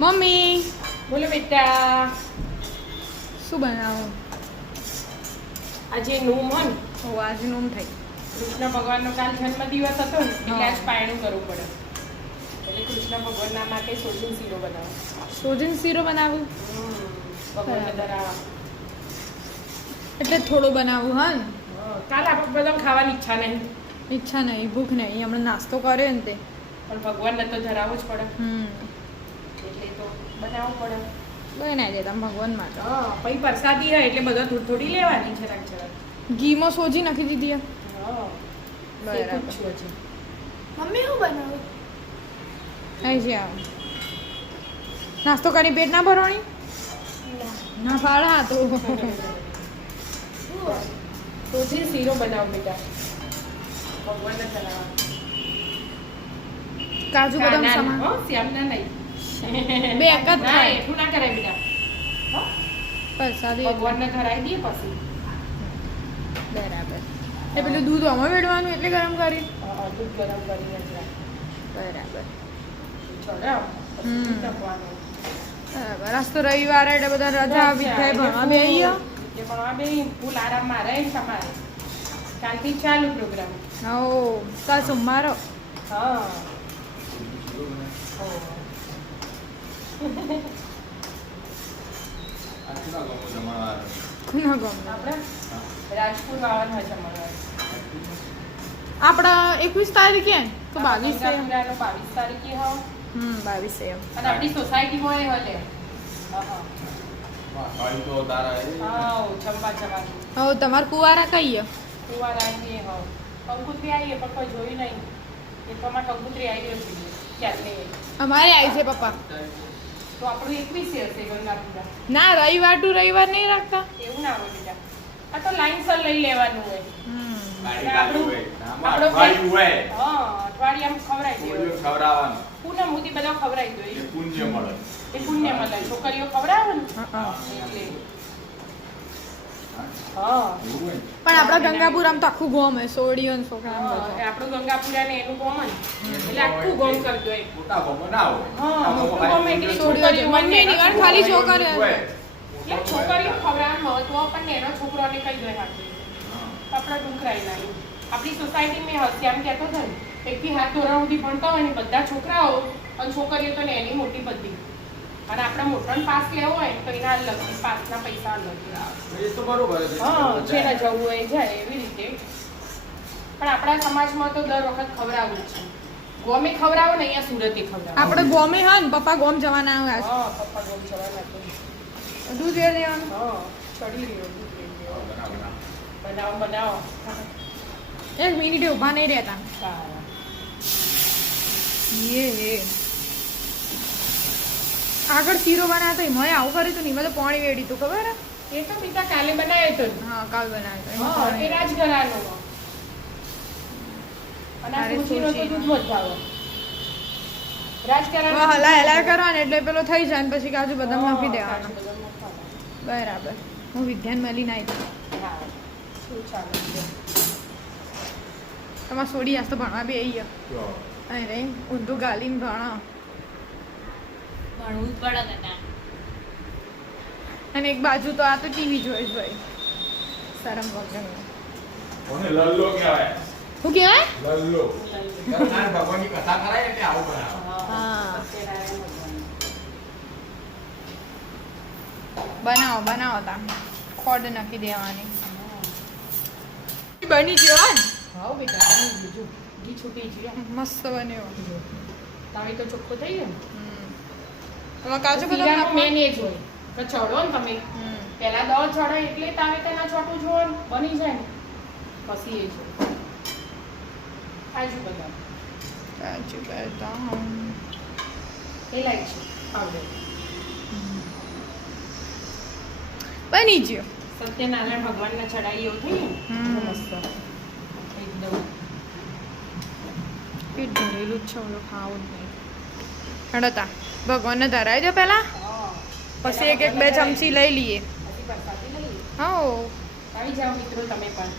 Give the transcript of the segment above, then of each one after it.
Mummy બોલો બેટા, શું બનાવું? આજે નોમ હન ઓ આજે નોમ થઈ. કૃષ્ણ ભગવાનનો કાલ જન્મદિવસ હતો ને એટલે હા. આજ પાયણું કરવું પડે. એટલે કૃષ્ણ ભગવાનના માટે સોજીન શીરો બનાવો. સોજન શીરો બનાવું ભગવાનને ધરાવા. એટલે થોડું બનાવું હા ને? કાલ આપણે બધા ખાવાની ઈચ્છા નહીં, ઈચ્છા નહીં, ભૂખ નહીં, હમણાં નાસ્તો કર્યો ને તે. પણ ભગવાનને તો ધરાવવો જ પડે એટલે તો બનાવવું પડે. બનાવી દેતા ભગવાન માટે. પછી પ્રસાદી હોય એટલે બધા થોડી થોડી લેવાની છે જરાક. ઘીમાં સોજી નાખી દીધી આ. બરાબર. છે હજી. મમ્મી હું બનાવું? અહીં છે આવ. નાસ્તો કરી પેટ ના ભરવાની? ના ફાળા તો સોજીન શીરો બનાવો બેટા, ભગવાનને ધરાવા. કાજુ બદામ સમાન શ્યામના નહીં. બે એક જ ના, થાય. એટલું ના કરાય બેટા. હો? પ્રસાદી ભગવાનને ધરાવી દઈએ પછી. બરાબર. એ પેલું દૂધ આમાં વેડવાનું એટલે ગરમ કરી. દૂધ ગરમ કરીને જ રાખ. બરાબર. ચડાવ. પછી હમ. દૂધ નાખવાનું. બરાબર. આજ તો રવિવાર એટલે બધા રજા વિખાય ભણવા બે અહીંયા. એટલે ભણવા બે ફૂલ આરામમાં રહે ને તમારે. કાલથી ચાલુ પ્રોગ્રામ. ઓ કાલ સોમવારો. હા. કોના ગમ આપણે રાજપુર આવવાના છે અમારે. આપણા 21 તારીખે તો 22 છે. 22 તારીખે હા. 22 છે એમ. અને આપણી સોસાયટીમાં એ હલે. હા. ચંપા ચવાની. હવે તમાર કુવારા કહીએ. કુવાર આવીએ હા. કંકુત્રી આવીએ પણ કોઈ જોયું નહીં. એ તો અમારે કંકુત્રી આવી છે ક્યારે. અમારે આવી છે પપ્પા. તો આપણું 21 હશે ગંગાપુરા. ના રવિવાર ટુ રવિવાર નહીં રાખતા. એવું ના હોય બેટા. આ તો લાઈનસર લઈ લેવાનું હોય. હા, અઠવાડિયામાં ખવડાવી દેવાનું. પૂનમ સુધી બધા ખવડાવી દો. એ પુણ્ય મળે. છોકરીઓ ખવડાવે ને એટલે. હા. પણ આપણા ગંગાપુર આમ તો આખું ગોમ હે સોડીઓ ને છોકરા ને હા, બધું. એ આપણું ગંગાપુરા ને એનું કોમન એટલે આખું ગોમ કરી દો. હા, મોટું ગોમ એટલે છોકરીઓ મંડી ની વાર ખાલી છોકરીઓ. એટલે છોકરીઓ ખવડાવવાનું મહત્વ પણ એનો છોકરોને કઈ દે હાથે. આપણા ડુંગરાઈ લાવી. આપણી સોસાયટીમાં હસ્યામ કહેતો હતો ને, એકથી 7 ધોરણ સુધી ભણતા હોય ને બધા છોકરાઓ અને છોકરીઓ તો એની મોટી બધી. અને આપણે મોટાનો પાસ લેવો હોય તો એના અલગ પાસના પૈસા અલગ હા, જેને જવું હોય જાય એવી રીતે. પણ આપણા સમાજમાં તો દર વખત ખવડાવવું જ છે. ગોમે ખવડાવો ને અહીંયા સુરતે ખવડાવો. આપણે ગોમે હા ને પપ્પા ગોમ જવાના આવ્યા છે. હા, પપ્પા ગોમ જવાના તો. દૂધ એ લેવાનું. હા, ચડી રહ્યો દૂધ લઈ લેવો. બનાવો. 1 મિનિટ ઊભા નહીં રહેતા. સારા. હે આગળ શીરો બનાવતો મેં આવું કર્યું હતું ને એમાં તો પાણી વેડી તું ખબર હે? એ તો પિતા કાલે બનાવ્યો તો. હા કાલ બનાવ્યો હતો. હા, એ રાજઘરાનો. અને આ અરે સુજીનો તો સુજીનો. દૂધનો જ ભાવ. રાજઘરાનો હવે હલા કરવાનું એટલે પેલો થઈ જાય ને પછી કાજુ બદામ નાખી કાજુ દેવાના. બદામ નાખવાના. બરાબર. હું વિદ્યાન મળીને આવી. હા. શું ચાલે છે? તમારે સોડી આજ તો ભણવા બી આવી ગયા. અરે ઊંધું ગાલીને ભણો. ભણવું જ પડે ને ત્યાં. અને એક બાજુ તો આ તો ટીવી જોઈ શરમ વગર. શું કહેવાય? ભગવાનની કથા કરાય એટલે આવું બનાવે. હા. સત્યનારાયણ ભગવાન. બનાવો તા ખોડ નાખી દેવાની. બની ગયો હા ને? હાઉ બેટા, આનું બીજું ઘી છૂટી ગયું. મસ્ત બન્યો. તાવી તો ચોખ્ખો થઈ ગયો ને. હવે કાજુ બદામ શીરાનો નાખવા? મેન એ જ હોય કે ચડો ને તમે હમ. પહેલા દળ ચડે એટલે તાવે તેના છોટું જુઓ ને બની જાય ને પછી એ જ હોય. કાજુ બદામ કાજુ બદામ. ઇલાયચી પાવડર. બની ગયો. સત્યનારાયણ ભગવાનને ચડાવી એવું થઈ ને હમ. મસ્ત એકદમ. પેટ ભરેલું જ છે ઓલો ખાવું જ નહીં. હેડોતા ભગવાનને ધરાવી દો પહેલા પછી એક બે ચમચી લઈ લઈએ. પછી પ્રસાદી લઈએ. હા આવી જાઓ મિત્રો તમે પણ.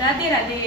રાધે રાધે.